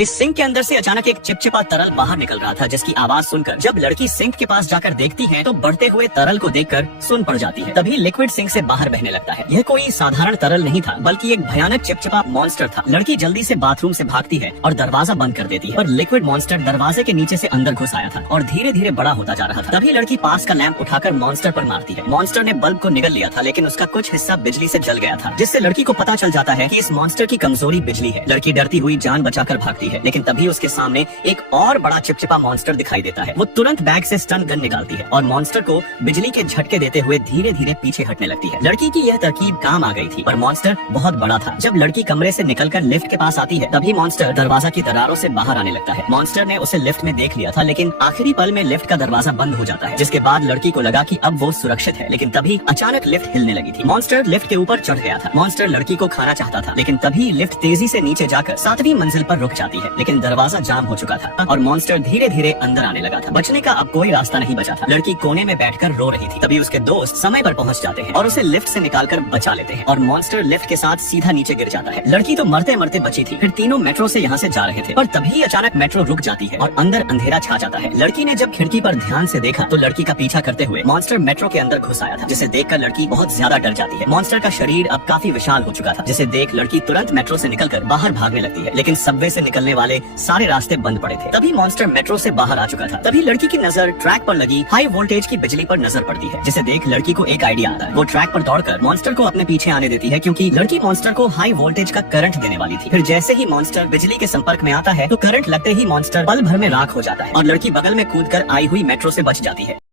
इस सिंक के अंदर से अचानक एक चिपचिपा तरल बाहर निकल रहा था, जिसकी आवाज सुनकर जब लड़की सिंक के पास जाकर देखती है तो बढ़ते हुए तरल को देखकर सुन पड़ जाती है। तभी लिक्विड सिंक से बाहर बहने लगता है। यह कोई साधारण तरल नहीं था, बल्कि एक भयानक चिपचिपा मॉन्स्टर था। लड़की जल्दी से बाथरूम से भागती है और दरवाजा बंद कर देती है, पर लिक्विड मॉन्स्टर दरवाजे के नीचे से अंदर घुस आया था और धीरे धीरे बड़ा होता जा रहा था। तभी लड़की पास का लैंप उठाकर मॉन्स्टर पर मारती है। मॉन्स्टर ने बल्ब को निगल लिया था, लेकिन उसका कुछ हिस्सा बिजली से जल गया था, जिससे लड़की को पता चल जाता है कि इस मॉन्स्टर की कमजोरी बिजली है। लड़की डरती हुई जान बचाकर भागती है, लेकिन तभी उसके सामने एक और बड़ा चिपचिपा मॉन्स्टर दिखाई देता है। वो तुरंत बैग से स्टन गन निकालती है और मॉन्स्टर को बिजली के झटके देते हुए धीरे धीरे पीछे हटने लगती है। लड़की की यह तरकीब काम आ गई थी, पर मॉन्स्टर बहुत बड़ा था। जब लड़की कमरे से निकलकर लिफ्ट के पास आती है, तभी मॉन्स्टर दरवाजा की दरारों से बाहर आने लगता है। मॉन्स्टर ने उसे लिफ्ट में देख लिया था, लेकिन आखिरी पल में लिफ्ट का दरवाजा बंद हो जाता है, जिसके बाद लड़की को लगा कि अब वो सुरक्षित है। लेकिन तभी अचानक लिफ्ट हिलने लगी थी। मॉन्स्टर लिफ्ट के ऊपर चढ़ गया था। मॉन्स्टर लड़की को खाना चाहता था, लेकिन तभी लिफ्ट तेजी से नीचे जाकर 7वीं मंजिल पर रुक जाती है। लेकिन दरवाजा जाम हो चुका था और मॉन्स्टर धीरे धीरे अंदर आने लगा था। बचने का अब कोई रास्ता नहीं बचा था। लड़की कोने में बैठकर रो रही थी। तभी उसके दोस्त समय पर पहुंच जाते हैं और उसे लिफ्ट से निकालकर बचा लेते हैं और मॉन्स्टर लिफ्ट के साथ सीधा नीचे गिर जाता है। लड़की तो मरते मरते बची थी। फिर तीनों मेट्रो से यहाँ से जा रहे थे, पर तभी अचानक मेट्रो रुक जाती है और अंदर अंधेरा छा जाता है। लड़की ने जब खिड़की पर ध्यान से देखा तो लड़की का पीछा करते हुए मॉन्स्टर मेट्रो के अंदर घुस आया था, जिसे देखकर लड़की बहुत ज्यादा डर जाती है। मॉन्स्टर का शरीर अब काफी विशाल हो चुका था, जिसे देख लड़की तुरंत मेट्रो से निकलकर बाहर भागने लगती है, लेकिन सबवे से निकलने वाले सारे रास्ते बंद पड़े थे। तभी मॉन्स्टर मेट्रो से बाहर आ चुका था। तभी लड़की की नजर ट्रैक पर लगी हाई वोल्टेज की बिजली पर नजर पड़ती है, जिसे देख लड़की को एक आइडिया आता है। वो ट्रैक पर दौड़कर मॉन्स्टर को अपने पीछे आने देती है, क्योंकि लड़की मॉन्स्टर को हाई वोल्टेज का करंट देने वाली थी। फिर जैसे ही मॉन्स्टर बिजली के संपर्क में आता है तो करंट लगते ही मॉन्स्टर पल भर में राख हो जाता है और लड़की बगल में कूदकर आई हुई मेट्रो से बच जाती है।